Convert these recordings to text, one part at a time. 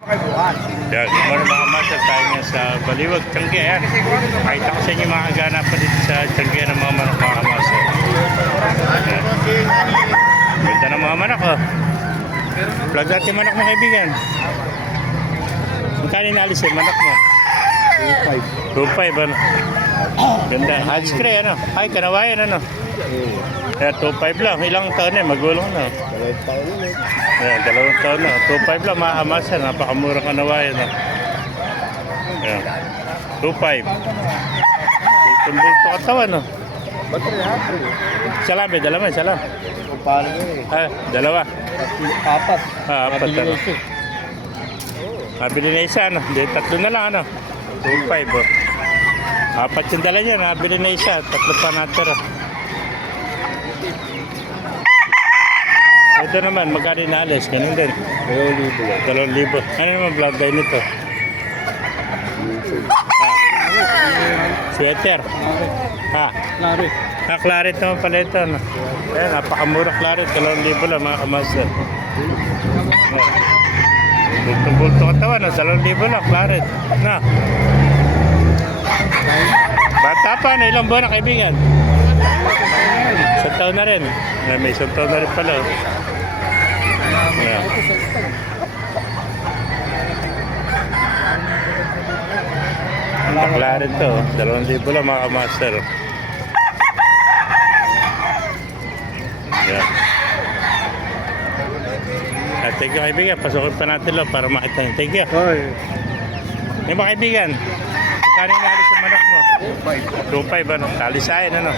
Yeah, good morning mga master. Tayo nga sa Baliwag, Tiangge. Pakita ko sa inyo mga kaganapan dito sa Tiangge ng mga manok mga master. Ayan. Ganda ng mga manok oh. Vlog natin manok mo kaibigan. Magkano inalis yung manok mo? 2.5 ano? Ganda. Hats gray ano? Ay, kanawayan ano? Kaya 2.5 lang. Ilang taon na magulong na. Ayan, 2 taon na. 2.5 lang mga master. Napakamura kanawayan no? Ayan. 2.5. Bulto katawan no? Isa lang, may dalawa, isa lang. Ah, dalawa. Apat. Apat ano. Nabili na isa ano. Hindi, tatlo na lang ano. 2.5 oh. Apat yung dala niya, nabili na isa. Tatlo pa natira. Ito naman, magkano inaalis? Ganun din. 2,000. Ano naman vlog guy nito? Sweater. Ha? Claret. Claret naman pala ito. No? Ayan, napakamura claret. 2,000 lang mga kamaster. Bulto-bulto katawan. 2,000 lang claret. Na? Bata pa na. Ilang buwan na kaibigan? Isang taon na rin. May isang taon na rin pala. Ayan. Claret to. 2,000 lang mga kamaster. Yeah. Thank you kaibigan, pasukin pa natin lang para makita nyo. Thank you. Yung mga kaibigan, kano yung nalis sa manok mo? 2.5 ano? Talisayan ano?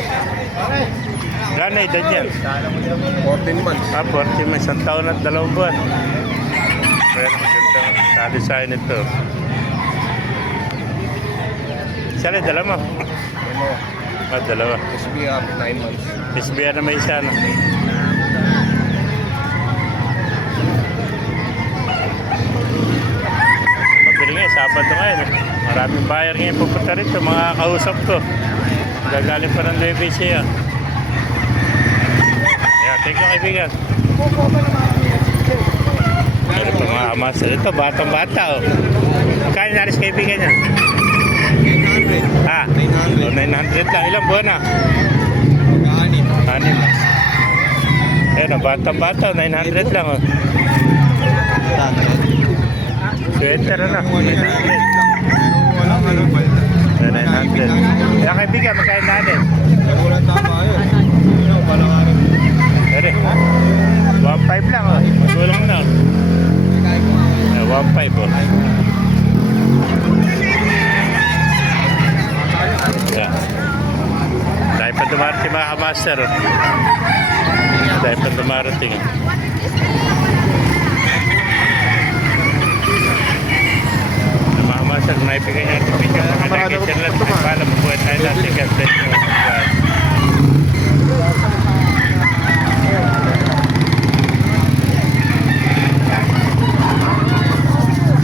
Gano'y edad yan? 14 months. 14 months, 1 taon at 2 buwan. Pero magandang talisayan ito. Saan ay dala mo? Dalawa. SBR 9 months. SBR na may isa no? Mabili nga, Sabado ngayon. Maraming buyer ngayon pupunta rito, mga kausap ko. Gagaling pa ng Nueva Ecija. Yeah, thank you kaibigan. Pero pa mga amaster ito, batang-bata oh. Kaya naris kaibigan niya? 900. Ha? 900 lang. Ilang buwan na? Anim. Ayan, batang-bata, 900 lang oh. Sweater na. 900. 900. Kaya kaibigan, magkain natin. Walang tama yun. Ere, 1.5 lang oh. Magulang na. 1.5 oh. Yeah. Dahil pa dumarating mga kamaster oh. Dahil pa dumarating oh. Mga kamaster, naibigay natin video sa kanagay channel. Paalam po tayo natin.